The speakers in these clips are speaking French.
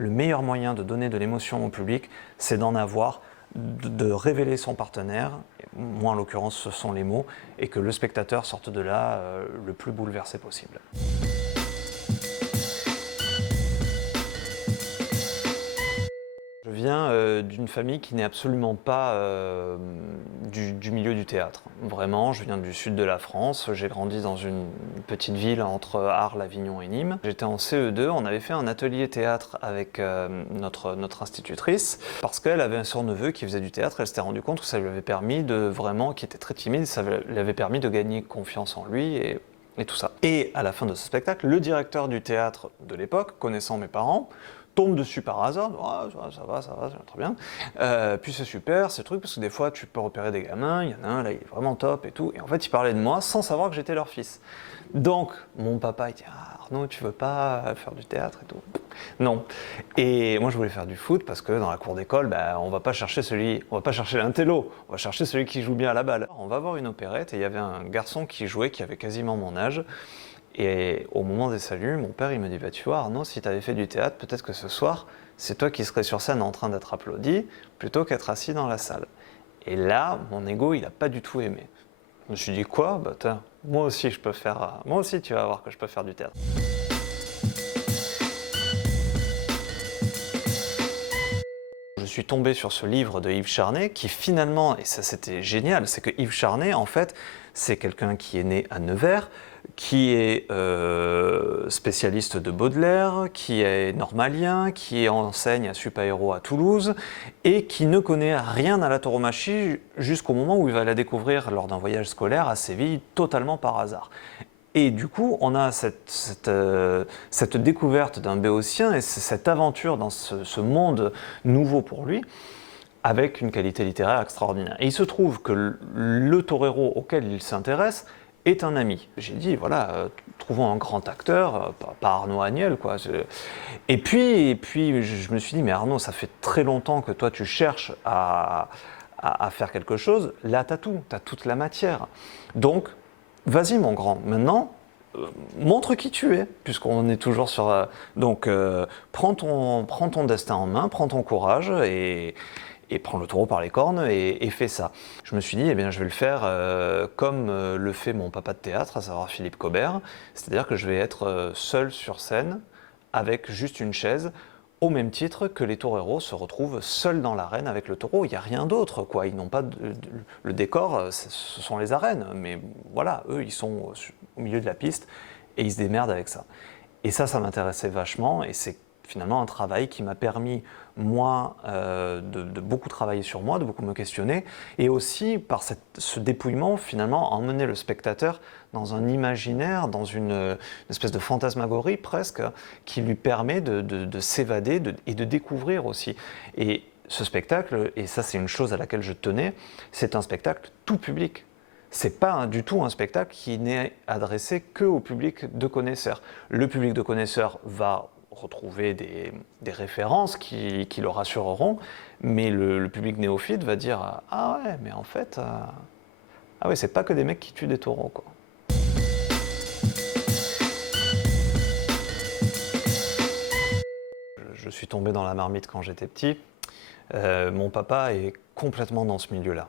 le meilleur moyen de donner de l'émotion au public, c'est d'en avoir, de révéler son partenaire, moi en l'occurrence ce sont les mots, et que le spectateur sorte de là le plus bouleversé possible. Je viens d'une famille qui n'est absolument pas du milieu du théâtre. Vraiment, je viens du sud de la France. J'ai grandi dans une petite ville entre Arles, Avignon et Nîmes. J'étais en CE2, on avait fait un atelier théâtre avec notre institutrice parce qu'elle avait un surneveu qui faisait du théâtre. Elle s'était rendue compte que ça lui avait permis de vraiment, qui était très timide, ça lui avait permis de gagner confiance en lui et tout ça. Et à la fin de ce spectacle, le directeur du théâtre de l'époque, connaissant mes parents, tombe dessus par hasard, oh, ça va, très bien. Puis c'est super, ces trucs, parce que des fois tu peux repérer des gamins, il y en a un là, il est vraiment top et tout. Et en fait, il parlait de moi sans savoir que j'étais leur fils. Donc, mon papa, il dit Arnaud, tu veux pas faire du théâtre et tout? Non. Et moi, je voulais faire du foot parce que dans la cour d'école, on va pas chercher l'intello, on va chercher celui qui joue bien à la balle. On va voir une opérette et il y avait un garçon qui jouait, qui avait quasiment mon âge. Et au moment des saluts, mon père il me dit bah, tu vois Arnaud, si tu avais fait du théâtre, peut-être que ce soir, c'est toi qui serais sur scène en train d'être applaudi plutôt qu'être assis dans la salle. Et là, mon ego, il n'a pas du tout aimé. Je me suis dit quoi? Bah moi aussi moi aussi tu vas voir que je peux faire du théâtre. Je suis tombé sur ce livre de Yves Charnay qui finalement, et ça c'était génial, c'est que Yves Charnay en fait, c'est quelqu'un qui est né à Nevers, qui est spécialiste de Baudelaire, qui est normalien, qui enseigne à Supaéro à Toulouse et qui ne connaît rien à la tauromachie jusqu'au moment où il va la découvrir lors d'un voyage scolaire à Séville totalement par hasard. Et du coup, on a cette découverte d'un Béotien et cette aventure dans ce monde nouveau pour lui, avec une qualité littéraire extraordinaire. Et il se trouve que le torero auquel il s'intéresse est un ami. J'ai dit, voilà, trouvons un grand acteur, pas Arnaud Agnel, quoi. Et puis, je me suis dit, mais Arnaud, ça fait très longtemps que toi, tu cherches à faire quelque chose. Là, tu as tout, tu as toute la matière. Donc, vas-y mon grand, maintenant, montre qui tu es, puisqu'on est toujours sur... prends ton destin en main, prends ton courage et prends le taureau par les cornes et fais ça. Je me suis dit, eh bien, je vais le faire comme le fait mon papa de théâtre, à savoir Philippe Cobert, c'est-à-dire que je vais être seul sur scène, avec juste une chaise, au même titre que les toreros se retrouvent seuls dans l'arène avec le taureau. Il n'y a rien d'autre, quoi. Ils n'ont pas le décor, ce sont les arènes, mais voilà, eux, ils sont au milieu de la piste et ils se démerdent avec ça. Et ça m'intéressait vachement et c'est finalement un travail qui m'a permis, moi, de beaucoup travailler sur moi, de beaucoup me questionner, et aussi, par ce dépouillement, finalement, emmener le spectateur dans un imaginaire, dans une espèce de fantasmagorie presque, qui lui permet de s'évader et de découvrir aussi. Et ce spectacle, et ça c'est une chose à laquelle je tenais, c'est un spectacle tout public. C'est pas du tout un spectacle qui n'est adressé qu'au public de connaisseurs. Le public de connaisseurs va retrouver des références qui le rassureront, mais le public néophyte va dire « Ah ouais, mais en fait, ah ouais, c'est pas que des mecs qui tuent des taureaux, quoi. » Je suis tombé dans la marmite quand j'étais petit. Mon papa est complètement dans ce milieu-là.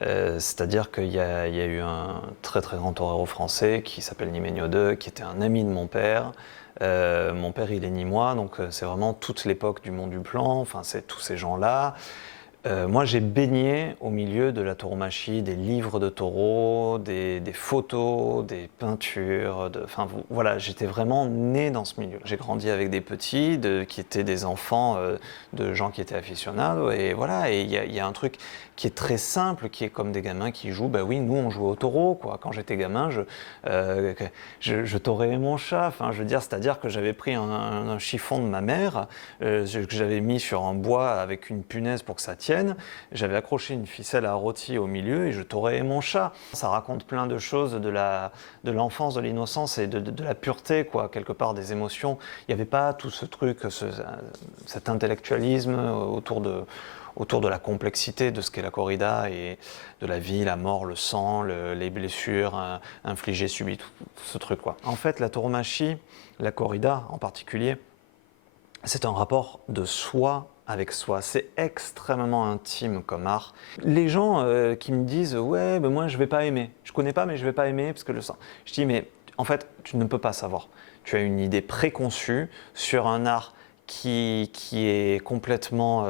C'est-à-dire qu'il y a eu un très très grand torero français qui s'appelle Nimenio II, qui était un ami de mon père. Mon père il est nîmois, donc c'est vraiment toute l'époque du Mont du Plan, enfin c'est tous ces gens-là. Moi j'ai baigné au milieu de la tauromachie, des livres de taureaux, des photos, des peintures, enfin voilà, j'étais vraiment né dans ce milieu. J'ai grandi avec des petits qui étaient des enfants de gens qui étaient aficionados et voilà, et il y a un truc qui est très simple, qui est comme des gamins qui jouent, bah oui, nous on jouait au taureau, quoi. Quand j'étais gamin, je taurais mon chat, enfin je veux dire, c'est-à-dire que j'avais pris un chiffon de ma mère, que j'avais mis sur un bois avec une punaise pour que ça tienne, j'avais accroché une ficelle à rôti au milieu et je taurais mon chat. Ça raconte plein de choses de l'enfance, de l'innocence et de la pureté, quoi, quelque part des émotions. Il n'y avait pas tout ce truc, cet intellectualisme autour de la complexité de ce qu'est la corrida et de la vie, la mort, le sang, les blessures infligées, subies, tout ce truc, quoi. En fait, la tauromachie, la corrida en particulier, c'est un rapport de soi avec soi. C'est extrêmement intime comme art. Les gens qui me disent ouais, ben moi je vais pas aimer. Je connais pas, mais je vais pas aimer parce que je le sens. Je dis mais en fait, tu ne peux pas savoir. Tu as une idée préconçue sur un art qui est complètement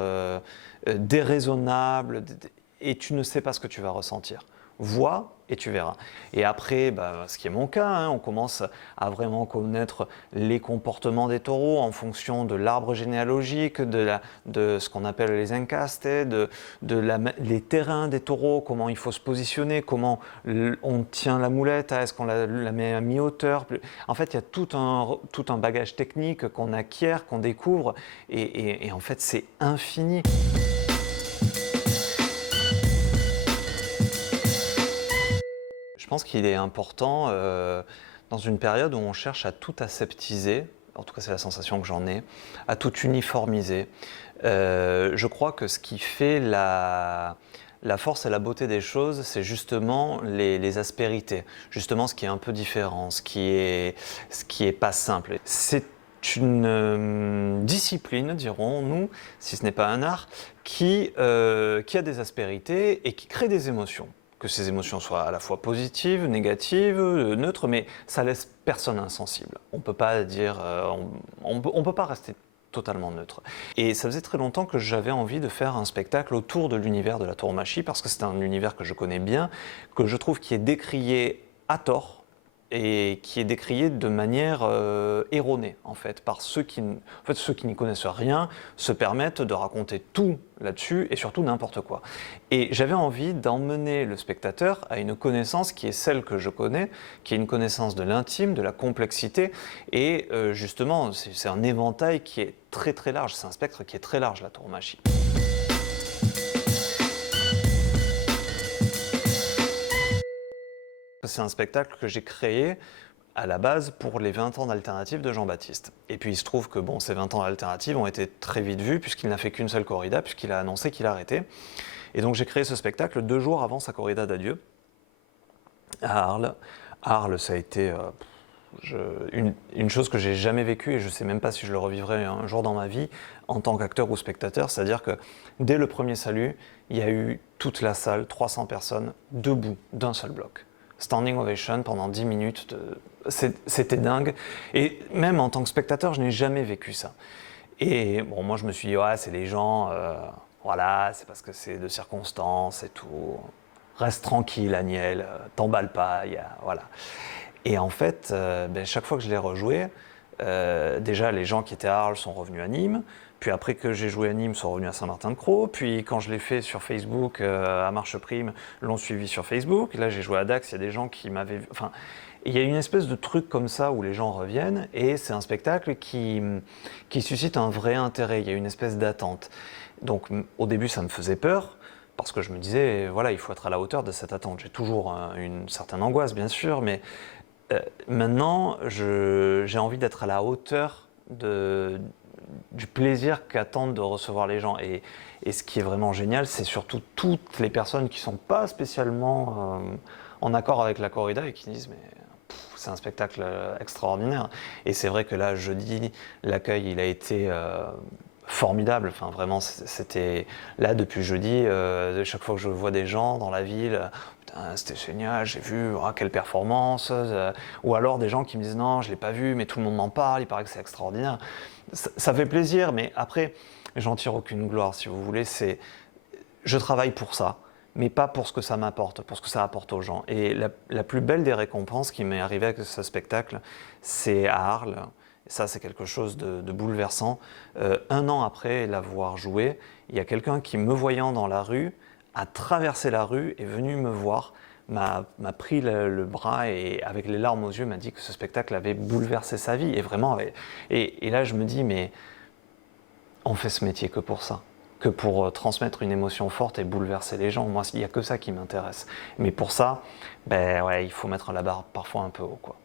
déraisonnable et tu ne sais pas ce que tu vas ressentir. Vois et tu verras. Et après, bah, ce qui est mon cas, hein, on commence à vraiment connaître les comportements des taureaux en fonction de l'arbre généalogique, de ce qu'on appelle les encastes, les terrains des taureaux, comment il faut se positionner, comment on tient la moulette, est-ce qu'on la met à mi-hauteur. En fait, il y a tout un bagage technique qu'on acquiert, qu'on découvre, et en fait, c'est infini. Je pense qu'il est important, dans une période où on cherche à tout aseptiser, en tout cas c'est la sensation que j'en ai, à tout uniformiser. Je crois que ce qui fait la force et la beauté des choses, c'est justement les aspérités, justement ce qui est un peu différent, ce qui est pas simple. C'est une discipline, dirons-nous, si ce n'est pas un art, qui a des aspérités et qui crée des émotions. Que ces émotions soient à la fois positives, négatives, neutres, mais ça laisse personne insensible. On peut pas dire, on peut pas rester totalement neutre. Et ça faisait très longtemps que j'avais envie de faire un spectacle autour de l'univers de la tauromachie, parce que c'est un univers que je connais bien, que je trouve qui est décrié à tort, et qui est décrié de manière erronée, en fait, par ceux qui n'y connaissent rien se permettent de raconter tout là-dessus et surtout n'importe quoi. Et j'avais envie d'emmener le spectateur à une connaissance qui est celle que je connais, qui est une connaissance de l'intime, de la complexité, et justement, c'est un éventail qui est très très large, c'est un spectre qui est très large, la tauromachie. C'est un spectacle que j'ai créé à la base pour les 20 ans d'Alternative de Jean-Baptiste. Et puis il se trouve que bon, ces 20 ans d'Alternative ont été très vite vus puisqu'il n'a fait qu'une seule corrida, puisqu'il a annoncé qu'il arrêtait. Et donc j'ai créé ce spectacle 2 jours avant sa corrida d'adieu à Arles. Arles, ça a été une chose que j'ai jamais vécue et je ne sais même pas si je le revivrai un jour dans ma vie en tant qu'acteur ou spectateur. C'est-à-dire que dès le premier salut, il y a eu toute la salle, 300 personnes, debout d'un seul bloc. Standing ovation pendant 10 minutes, c'était dingue. Et même en tant que spectateur, je n'ai jamais vécu ça. Et bon, moi je me suis dit, ouais, c'est les gens, voilà, c'est parce que c'est de circonstances et tout. Reste tranquille, Agnel, t'emballe pas, voilà. Et en fait, chaque fois que je l'ai rejoué, déjà les gens qui étaient à Arles sont revenus à Nîmes, puis après que j'ai joué à Nîmes, sont revenus à Saint-Martin-de-Crau, puis quand je l'ai fait sur Facebook à Marche Prime, l'ont suivi sur Facebook, là j'ai joué à Dax, il y a des gens qui m'avaient vu, enfin, il y a une espèce de truc comme ça où les gens reviennent, et c'est un spectacle qui suscite un vrai intérêt, il y a une espèce d'attente. Donc au début ça me faisait peur, parce que je me disais, voilà, il faut être à la hauteur de cette attente. J'ai toujours une certaine angoisse, bien sûr, mais maintenant, j'ai envie d'être à la hauteur du plaisir qu'attendent de recevoir les gens. Et ce qui est vraiment génial, c'est surtout toutes les personnes qui ne sont pas spécialement en accord avec la corrida et qui disent mais c'est un spectacle extraordinaire. Et c'est vrai que là, jeudi, l'accueil, il a été formidable. Enfin, vraiment, c'était là depuis jeudi. Chaque fois que je vois des gens dans la ville, c'était génial, j'ai vu, quelle performance. Ou alors des gens qui me disent non, je l'ai pas vu, mais tout le monde m'en parle, il paraît que c'est extraordinaire. Ça fait plaisir, mais après, j'en tire aucune gloire, si vous voulez. Je travaille pour ça, mais pas pour ce que ça m'apporte, pour ce que ça apporte aux gens. Et la plus belle des récompenses qui m'est arrivée avec ce spectacle, c'est à Arles. Et ça, c'est quelque chose de bouleversant. 1 an après l'avoir joué, il y a quelqu'un qui, me voyant dans la rue, a traversé la rue, est venu me voir, m'a pris le bras et avec les larmes aux yeux m'a dit que ce spectacle avait bouleversé sa vie. Et vraiment, et là je me dis, mais on fait ce métier que pour ça, que pour transmettre une émotion forte et bouleverser les gens. Moi, il n'y a que ça qui m'intéresse. Mais pour ça, ben ouais, il faut mettre la barre parfois un peu haut, quoi.